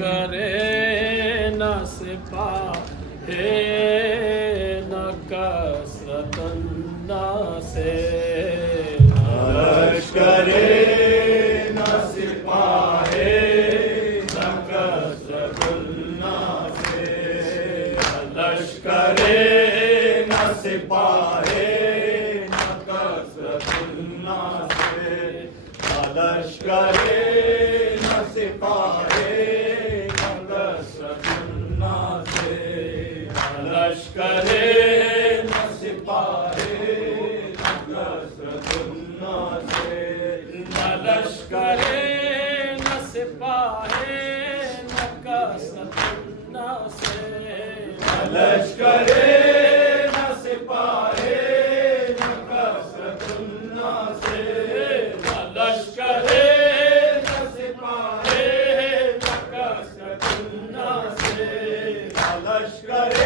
لشکرِ نہ سپاہِ نہ کثرت الناس لشکرِ نہ سپاہِ نہ کثرت الناس لشکرِ نہ سپاہِ نہ کثرت الناس لشکرِ نہ سپاہِ نہ کثرت الناس لشکرِ نہ سپاہِ نہ کثرت الناس نہ لشکرِ نہ سپاہِ نہ کثرت الناس لشکرِ نہ سپاہِ نہ کثرت الناس لشکرِ نہ سپاہِ نہ کثرت الناس لشکرِ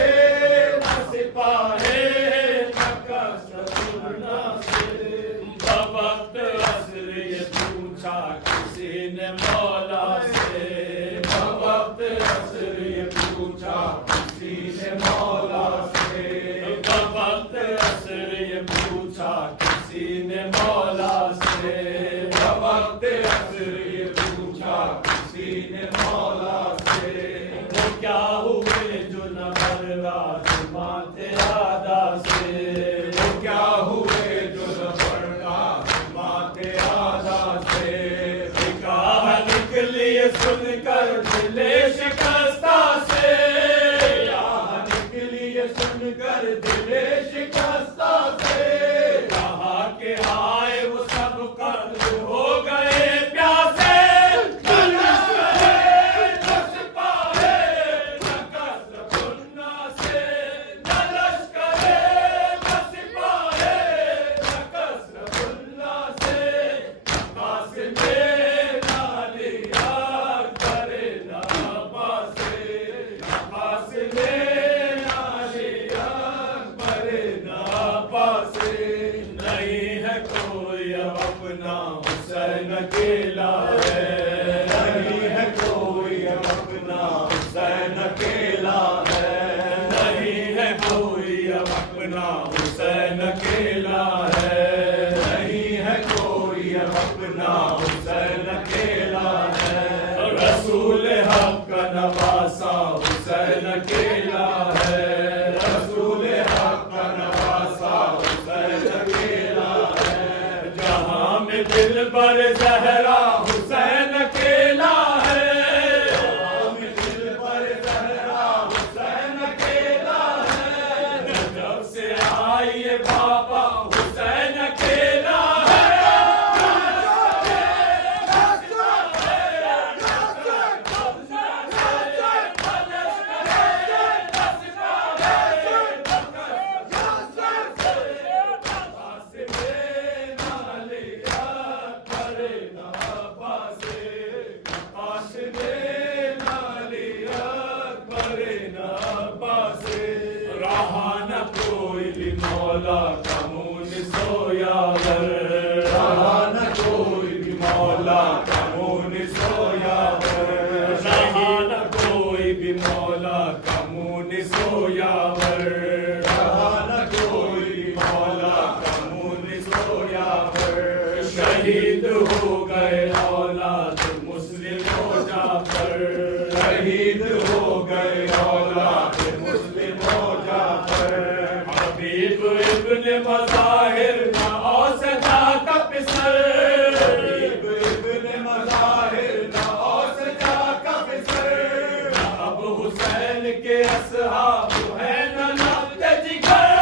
نہ سپاہِ نہ کثرت الناس بوقت عصر یہ پوچھا کسی نے مولا سے بوقت عصر یہ پوچھا کسی نے مولا سے بوقت عصر یہ پوچھا کسی نے مولا سے وقت عصر یہ پوچھا کسی نے مولا سے وہ کیا ہوئے جو نہ برآمد تھے آدا سے وہ کیا ہوئے جو نہ پڑھا ماتے آدھا سے نکاح نکلی سن کر دل شکستہ سے راہ نکلی سن کر دل شکستہ سے کہا کہ آئے وہ سب قتل ہو گئے پیاسے نہ لشکرِ نہ سپاہِ نہ کثرت الناس نہ لشکرِ نہ سپاہِ نہ کثرت الناس قاسم نہ علی اکبر نہ عباس قاسم نہ علی اکبر نہ عباس نہیں ہے کوئی اب اپنا حسین اکیلا ہے نہیں ہے کوئی اب اپنا حسین اکیلا ہے نہیں ہے کوئی اب اپنا حسین اکیلا ہے نہیں ہے کوئی اب اپنا حسین اکیلا ہے رسول حق کا نواسا حسین اکیلا ہے رسول حق کا نواسا حسین اکیلا ہے جہاں میں دل بر زہرا حسین اکیلا ہے ہم دل پر زہرا حسین اکیلا ہے جب سے آئیے بابا حسین اکیلا ہے رہا نہ کوئی بھی مولا کا مون سویا ور رہا نہ کوئی بھی مولا کا مون سویا ور رہا نہ کوئی بھی مولا کا مون سویا ور رہا نہ کوئی بھی مولا کا مون سویا ور شہید ہو گئے اولاد مسلم ہو جعفر شہید ہو گئے اولاد مسلم ہو جعفر حبیب ابن مظاہر نہ اوسطا کا پسر حبیب ابن مظاہر نہ اوسطا کا پسر نہ اب حسین کے اصحاب ہیں نہ نبض جگر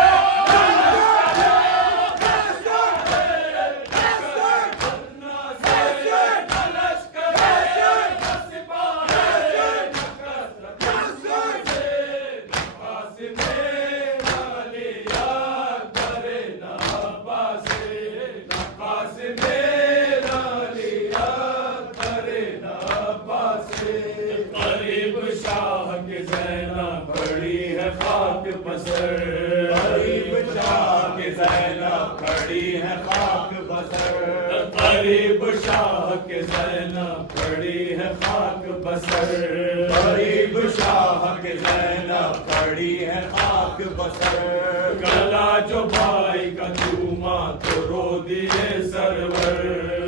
قریب شاہ کے زینب بڑی ہے خاک بسر غریب شاہ کے زینب کھڑی ہے خاک بسر قریب شاہ کے زینب بڑی ہے خاک بسر غریب شاہ کے زینب کھڑی ہے خاک بسر گلا جو بھائی کا چوما تو رو دیے سرور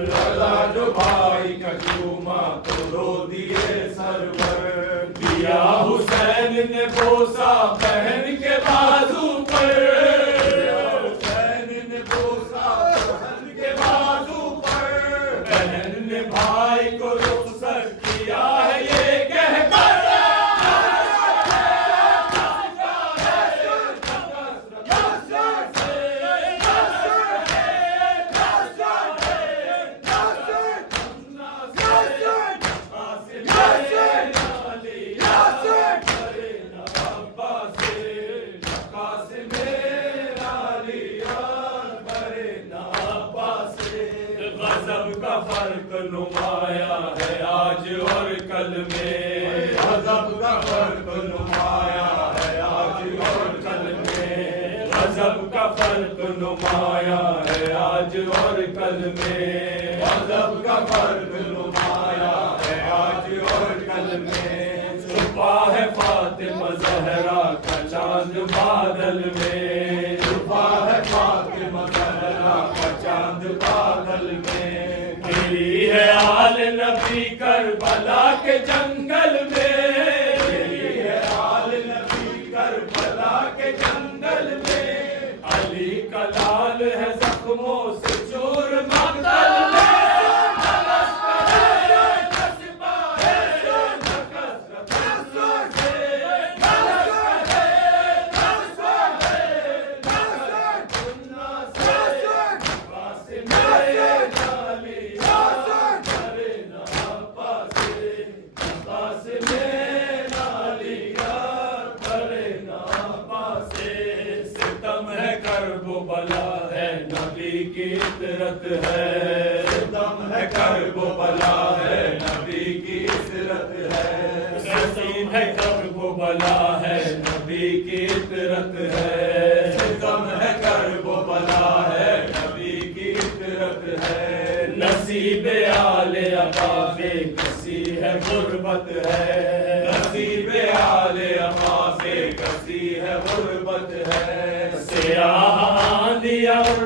گلا جو بھائی کا چوما تو رو دیے سرور دیا حسین نے بوسا بہن کے بازو پر حسین نے بوسا بہن کے بازو پر بہن نے بھائی کو رخصت کیا ہے یہ کہہ کر غضب کا فرق نمایا ہے آج اور کل میں غضب کا فرق نمایا ہے آج اور کل میں غضب کا فرق نمایا ہے آج اور کل میں غضب کا فرق نمایا ہے آج اور کل میں چھپا ہے فاطمہ زہرا کا چاند بادل میں چھپا ہے فاطمہ زہرا کا چاند بادل میں میری ہے آل نبی کربلا کے جنگل میں میری ہے آل نبی کربلا کے جنگل میں علی کا لال ہے زخموں سے چور مقتل میں بلا ہے نبی کی عطرت ہے دم ہے کرب و بلا ہے نبی کی عطرت ہے نصیب ہے کرب و بلا ہے نبی کی عطرت ہے دم ہے کرب و بلا ہے نبی کی عطرت ہے نصیب آل عباس کسی ہے غربت ہے نصیب آل عباس کسی ہے غربت ہے سیاہ آندھی اور